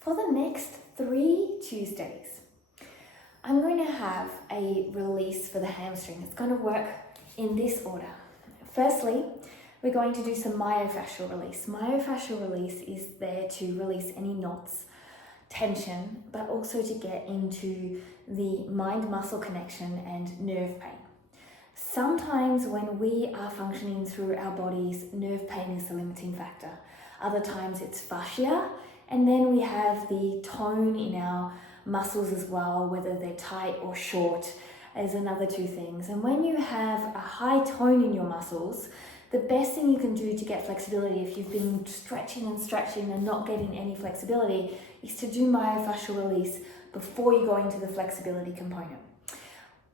For the next 3 Tuesdays, I'm going to have a release for the hamstring. It's going to work in this order. Firstly, we're going to do some myofascial release. Myofascial release is there to release any knots, tension, but also to get into the mind-muscle connection and nerve pain. Sometimes when we are functioning through our bodies, nerve pain is the limiting factor. Other times it's fascia, and then we have the tone in our muscles as well, whether they're tight or short, is another 2 things. And when you have a high tone in your muscles, the best thing you can do to get flexibility, if you've been stretching and not getting any flexibility, is to do myofascial release before you go into the flexibility component.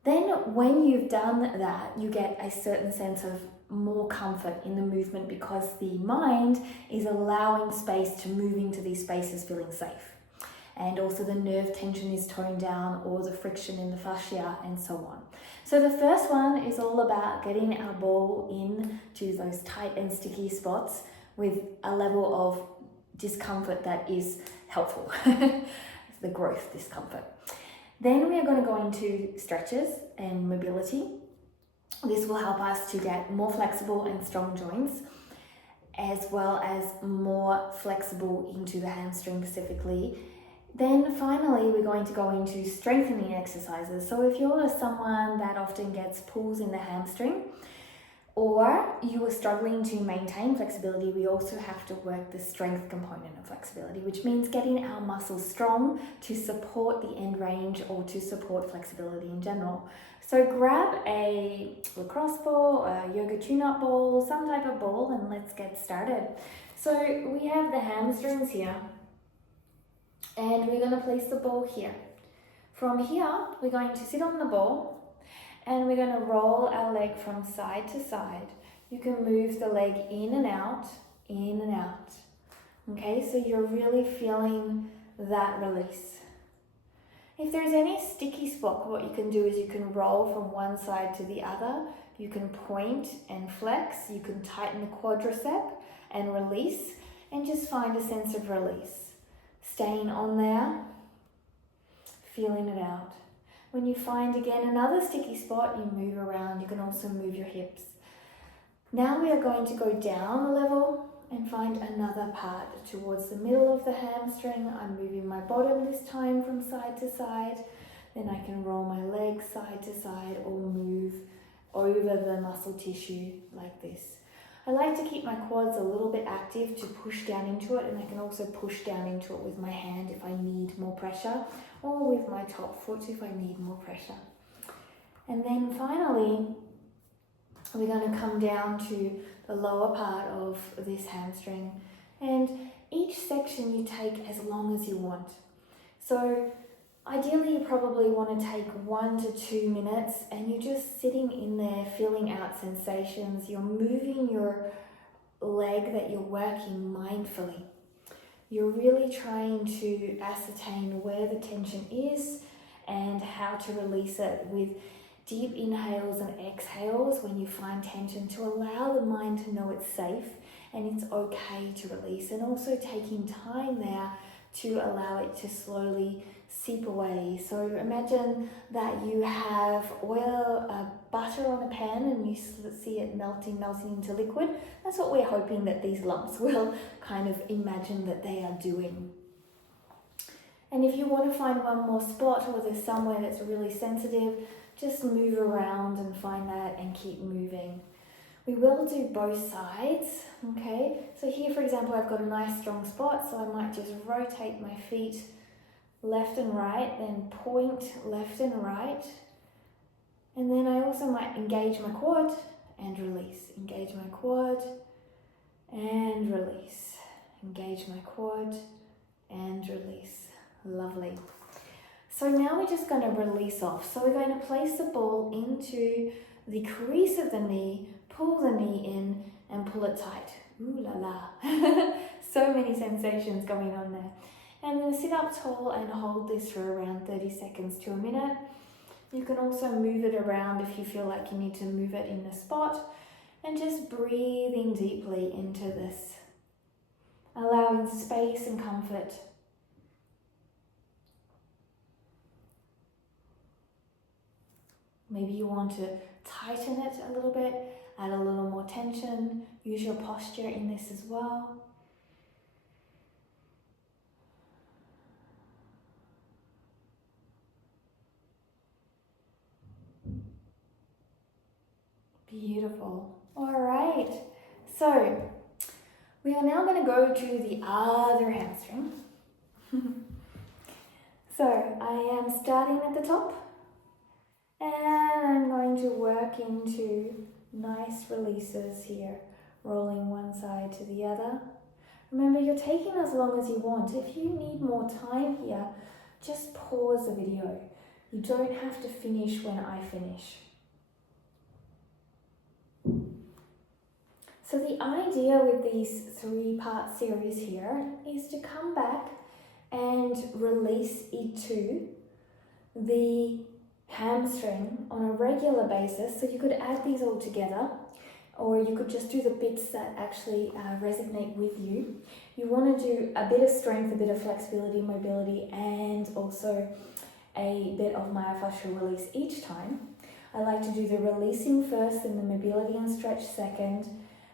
Then when you've done that, you get a certain sense of more comfort in the movement because the mind is allowing space to move into these spaces feeling safe. And also the nerve tension is toned down, or the friction in the fascia, and so on. So the first one is all about getting our ball into those tight and sticky spots with a level of discomfort that is helpful. The growth discomfort. Then we are going to go into stretches and mobility. This will help us to get more flexible and strong joints, as well as more flexible into the hamstring specifically. Then finally, we're going to go into strengthening exercises. So if you're someone that often gets pulls in the hamstring, or you are struggling to maintain flexibility, we also have to work the strength component of flexibility, which means getting our muscles strong to support the end range or to support flexibility in general. So grab a lacrosse ball, a yoga tune-up ball, some type of ball, and let's get started. So we have the hamstrings here, and we're going to place the ball here. From here, we're going to sit on the ball, and we're going to roll our leg from side to side. You can move the leg in and out, in and out. Okay, so you're really feeling that release. If there's any sticky spot, what you can do is you can roll from one side to the other. You can point and flex. You can tighten the quadricep and release, and just find a sense of release. Staying on there, feeling it out. When you find again another sticky spot, you move around. You can also move your hips. Now we are going to go down a level and find another part towards the middle of the hamstring. I'm moving my bottom this time from side to side. Then I can roll my legs side to side or move over the muscle tissue like this. I like to keep my quads a little bit active to push down into it, and I can also push down into it with my hand if I need more pressure, or with my top foot if I need more pressure. And then finally, we're going to come down to the lower part of this hamstring, and each section you take as long as you want. So ideally you probably want to take 1 to 2 minutes, and you're just sitting in there feeling out sensations. You're moving your leg that you're working mindfully. You're really trying to ascertain where the tension is and how to release it with deep inhales and exhales when you find tension, to allow the mind to know it's safe and it's okay to release, and also taking time there to allow it to slowly seep away. So imagine that you have butter on a pan and you see it melting into liquid. That's what we're hoping that these lumps will kind of imagine that they are doing. And if you want to find one more spot, or there's somewhere that's really sensitive, just move around and find that and keep moving. We will do both sides, okay? So here, for example, I've got a nice strong spot, so I might just rotate my feet left and right, then point left and right. And then I also might engage my quad and release. Engage my quad and release. Engage my quad and release. Lovely. So now we're just going to release off. So we're going to place the ball into the crease of the knee, pull the knee in and pull it tight. Ooh la la. So many sensations going on there. And then sit up tall and hold this for around 30 seconds to a minute. You can also move it around if you feel like you need to move it in a spot, and just breathing deeply into this, allowing space and comfort Maybe you want to tighten it a little bit, add a little more tension, use your posture in this as well. Beautiful. All right, so we are now going to go to the other hamstring. So I am starting at the top and I'm going to work into nice releases here, rolling one side to the other. Remember, you're taking as long as you want. If you need more time here, just pause the video. You don't have to finish when I finish. So the idea with these 3-part series here is to come back and release into the hamstring on a regular basis. So you could add these all together, or you could just do the bits that actually resonate with you. You want to do a bit of strength, a bit of flexibility, mobility, and also a bit of myofascial release each time. I like to do the releasing first and the mobility and stretch second,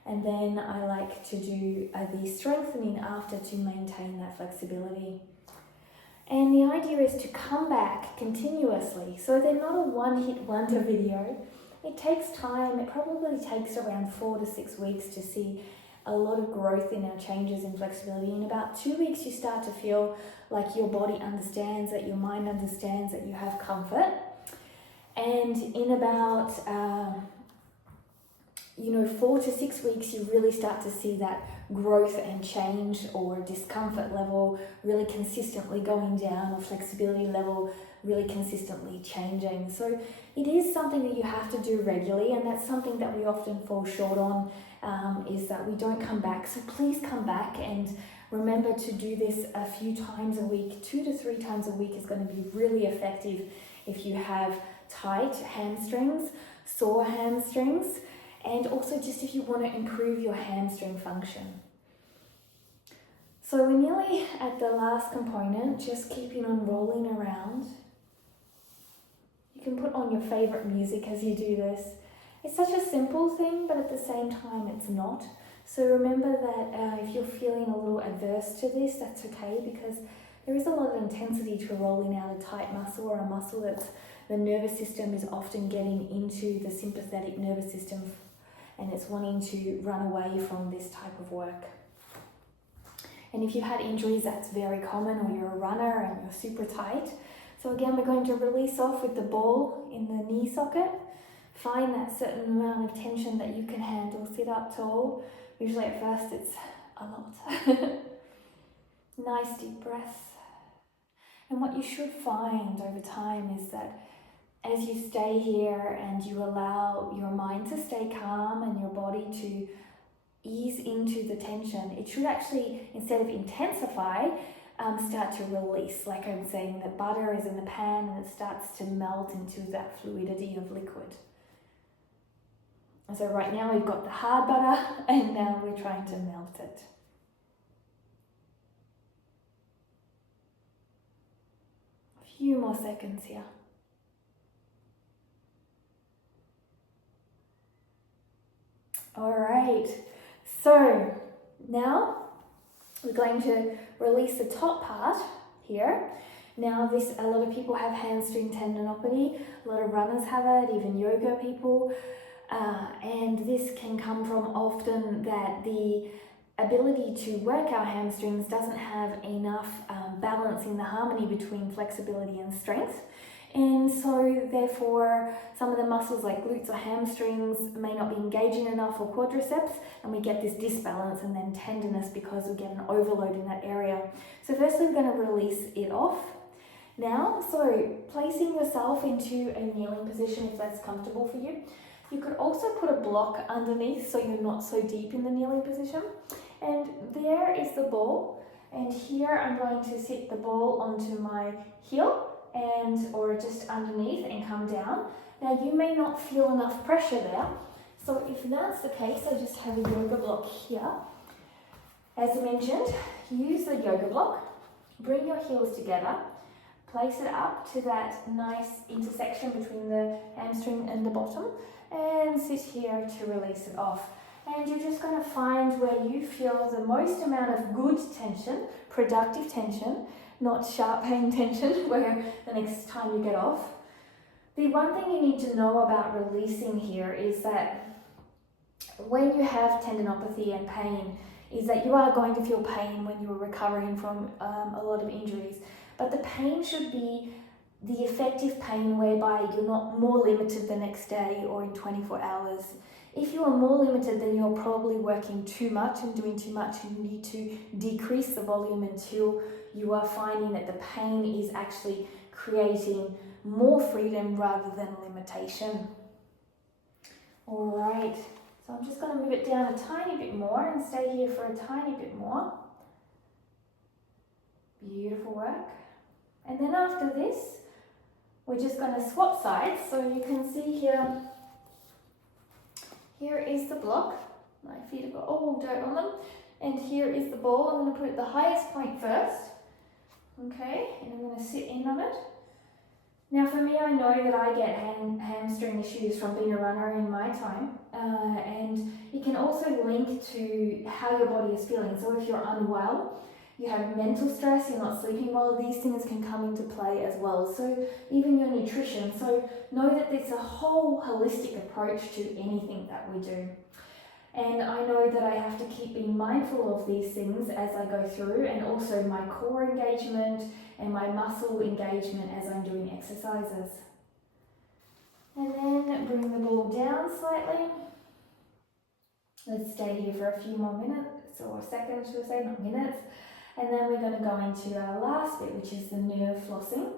and then I like to do the strengthening after to maintain that flexibility. And the idea is to come back continuously. So they're not a one-hit wonder video. It takes time. It probably takes around 4 to 6 weeks to see a lot of growth in our changes in flexibility. In about 2 weeks, you start to feel like your body understands, that your mind understands, that you have comfort. And in about 4 to 6 weeks, you really start to see that growth and change, or discomfort level really consistently going down, or flexibility level really consistently changing. So it is something that you have to do regularly, and that's something that we often fall short on, is that we don't come back. So please come back and remember to do this a few times a week. 2 to 3 times a week is going to be really effective if you have tight hamstrings, sore hamstrings, and also just if you want to improve your hamstring function. So we're nearly at the last component, just keeping on rolling around. You can put on your favorite music as you do this. It's such a simple thing, but at the same time it's not. So remember that if you're feeling a little adverse to this, that's okay, because there is a lot of intensity to rolling out a tight muscle, or a muscle that's the nervous system is often getting into the sympathetic nervous system, and it's wanting to run away from this type of work. And if you've had injuries, that's very common, or you're a runner and you're super tight. So again, we're going to release off with the ball in the knee socket. Find that certain amount of tension that you can handle. Sit up tall. Usually at first it's a lot. Nice deep breath. And what you should find over time is that as you stay here and you allow your mind to stay calm and your body to ease into the tension, it should actually, instead of intensify, start to release. Like I'm saying, that butter is in the pan and it starts to melt into that fluidity of liquid. And so right now we've got the hard butter, and now we're trying to melt it. A few more seconds here. All right, so now we're going to release the top part here. Now a lot of people have hamstring tendonopathy, a lot of runners have it, even yoga people, and this can come from often that the ability to work our hamstrings doesn't have enough balance in the harmony between flexibility and strength. And so therefore some of the muscles like glutes or hamstrings may not be engaging enough, or quadriceps, and we get this disbalance and then tenderness because we get an overload in that area. So firstly we're going to release it off. Now, so placing yourself into a kneeling position if that's comfortable for you. You could also put a block underneath so you're not so deep in the kneeling position. And there is the ball, and here I'm going to sit the ball onto my heel or just underneath and come down. Now you may not feel enough pressure there, so if that's the case, I just have a yoga block here. As I mentioned, use the yoga block, bring your heels together, place it up to that nice intersection between the hamstring and the bottom, and sit here to release it off. And you're just going to find where you feel the most amount of good tension, productive tension, not sharp pain tension, where the next time you get off. The one thing you need to know about releasing here is that when you have tendinopathy and pain, is that you are going to feel pain when you're recovering from a lot of injuries. But the pain should be the effective pain whereby you're not more limited the next day or in 24 hours. If you are more limited, then you're probably working too much and doing too much, and you need to decrease the volume until you are finding that the pain is actually creating more freedom rather than limitation. All right, so I'm just going to move it down a tiny bit more and stay here for a tiny bit more. Beautiful work. And then after this, we're just going to swap sides. So you can see here, here is the block. My feet have got all dirt on them. And here is the ball. I'm going to put it at the highest point first. Okay, and I'm going to sit in on it. Now for me, I know that I get hamstring issues from being a runner in my time, and it can also link to how your body is feeling. So if you're unwell, you have mental stress, you're not sleeping well, these things can come into play as well. So even your nutrition. So know that it's a whole holistic approach to anything that we do. And I know that I have to keep being mindful of these things as I go through, and also my core engagement and my muscle engagement as I'm doing exercises. And then bring the ball down slightly. Let's stay here for a few more minutes, or seconds, should I say, not minutes. And then we're going to go into our last bit, which is the nerve flossing.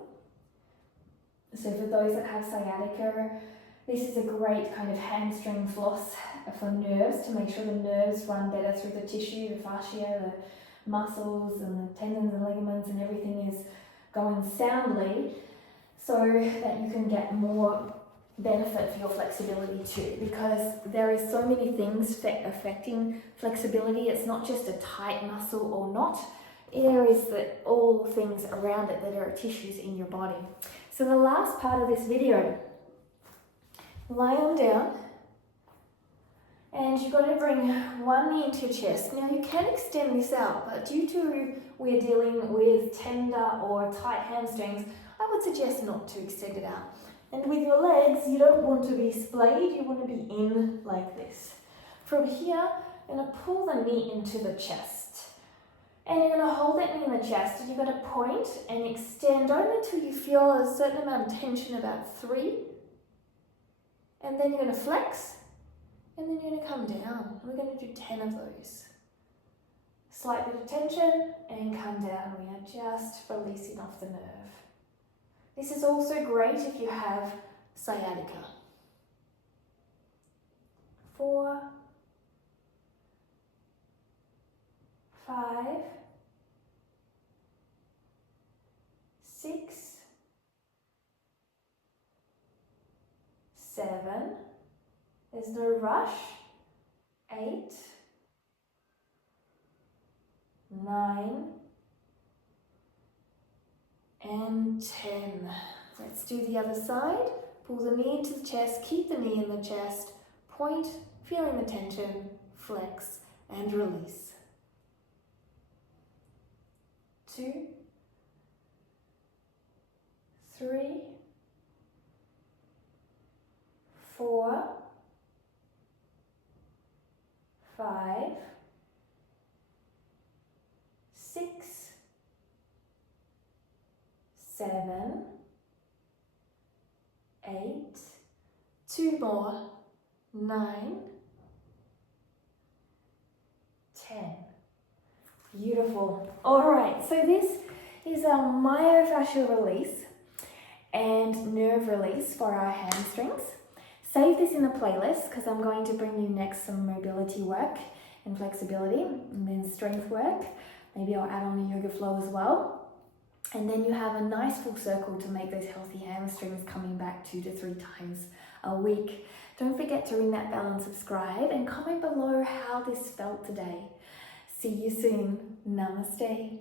So for those that have sciatica, this is a great kind of hamstring floss for nerves, to make sure the nerves run better through the tissue, the fascia, the muscles and the tendons and ligaments, and everything is going soundly, so that you can get more benefit for your flexibility too, because there is so many things affecting flexibility. It's not just a tight muscle or not. There is all things around it that are tissues in your body. So the last part of this video, lie on down, and you've got to bring one knee into your chest. Now you can extend this out, but due to we're dealing with tender or tight hamstrings, I would suggest not to extend it out. And with your legs, you don't want to be splayed, you want to be in like this. From here, you're going to pull the knee into the chest. And you're going to hold that knee in the chest, and you're going to point and extend only until you feel a certain amount of tension, about 3. And then you're going to flex, and then you're going to come down. We're going to do 10 of those. Slight bit of tension, and come down. We are just releasing off the nerve. This is also great if you have sciatica. 4, 5, 6, 7, there's no rush, 8, 9, and 10. Let's do the other side. Pull the knee into the chest, keep the knee in the chest, point, feeling the tension, flex, and release. 2, 3, 4, 5, 6, 7, 8, 2 more, 9, 10. Beautiful. All right, so this is our myofascial release and nerve release for our hamstrings. Save this in a playlist, because I'm going to bring you next some mobility work and flexibility, and then strength work. Maybe I'll add on a yoga flow as well. And then you have a nice full circle to make those healthy hamstrings coming back 2 to 3 times a week. Don't forget to ring that bell and subscribe, and comment below how this felt today. See you soon. Namaste.